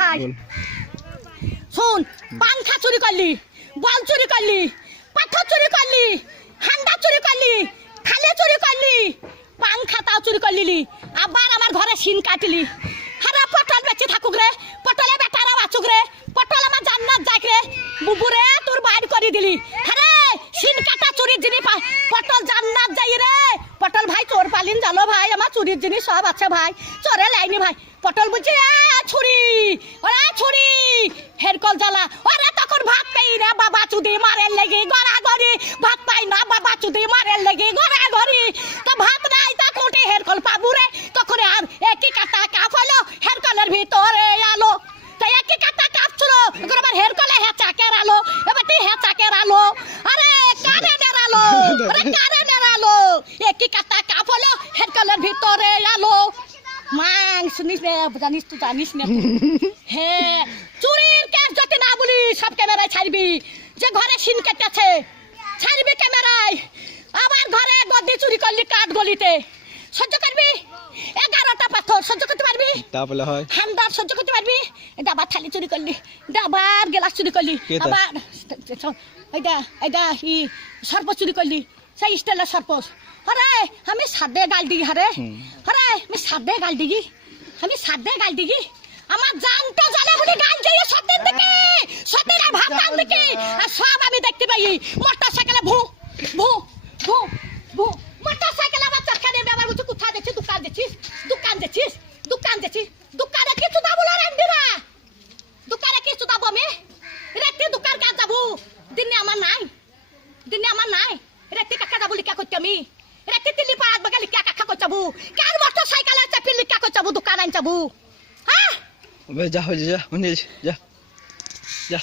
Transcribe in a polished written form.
ভাই শুন, পাংখা চুরি করলি, বল চুরি করলি, পাথর চুরি করলি, হান্ডা চুরি করলি, থালে চুরি করলি, পাংখা তাও চুরি করলি, আবার আমার ঘরে শিন কাটলি। হারা পটল বেঁচে থাকুক রে, পটলে বেটারা বাঁচুক রে, পটল আমার জান্নাত যাক রে, বুবুরে তোর বাইর করে দিলি। হ্যাঁ শিন কাটা চুরির জিনিস পটল জান্নাত যাই রে। পটল ভাই চোর পালিন জানো ভাই, আমার চুরির জিনিস সব আছে ভাই, চোরে লাইনি ভাই। পটল বলছি ছুরি, ওরা ছুরি হেরকল জ্বালা, ওরা তখন ভাত পাই না বাবা চুদি মারের লেগে গড়াগড়ি, ভাত পাই না বাবা চুদি মারের লেগে গড়াগড়ি, তো ভাত নাই তা কোটে হেরকল পাবু রে। তখন আর একই কাটা কাপ হলো হেরকলের ভিতরে আলো, তাই একই কাটা কাপ ছিল এখন আবার হেরকলে হেঁচাকের আলো, এবার হেঁচাকের আলো, আরে কারেন্টের আলো, আরে কারেন্টের আলো, একই কাটা কাপ হলো হেরকলের ভিতরে আলো। মাং শুনিস না, জানিস তুই জানিস না। হ্যাঁ চুরির কেস যদি না বলি সব ক্যামেরায় ছাড়বি, যে ঘরে সিন কেটেছে ছাড়বি ক্যামেরায়। আমার ঘরে গদি চুরি করলি কাঠ গলিতে, সহ্য করবি? 11টা পাথর সহ্য করতে পারবি? তাহলে হয় হান্ডার সহ্য করতে পারবি? ডাবার থালি চুরি করলি, ডাবার গ্লাস চুরি করলি, আবার এইটা ই সর্প চুরি করলি, সেই স্টাইলের সর্প। আরে আমি সাদে গাল দিগি, হারে আরে আমি সাদে গাল দিগি, আমি সাদে গাল দিগি, আমার জানটা জানে বলে গাল দিয়ে সত্যের দিকে, সত্যের ভাত গাল দিকে, আর সব আমি দেখতে পাই। মোটর সাইকেলে ভু ভু ভু ভু, মোটর সাইকেলে আমার চাকা দিয়ে ব্যবহার করছি। কোথায় দেখছিস? দোকান দেখছিস, দোকান দেখছিস, দোকান দেখছিস, দোকানে কিছু দাবো না রেন্ডিরা, দোকানে কিছু দাবো আমি রেখে দোকান কাজ যাবো। দিনে আমার নাই, দিনে আমার নাই, রেখে কাকা যাবো লিখা করছি আমি, রেখে তিল্লি পাড়াত বাগা লিখা কাকা করছি যাবো, কার মোটর সাইকেলে চাপি লিখা করছি যাবো, দোকান আন যাবো। হ্যাঁ যা যা যা যা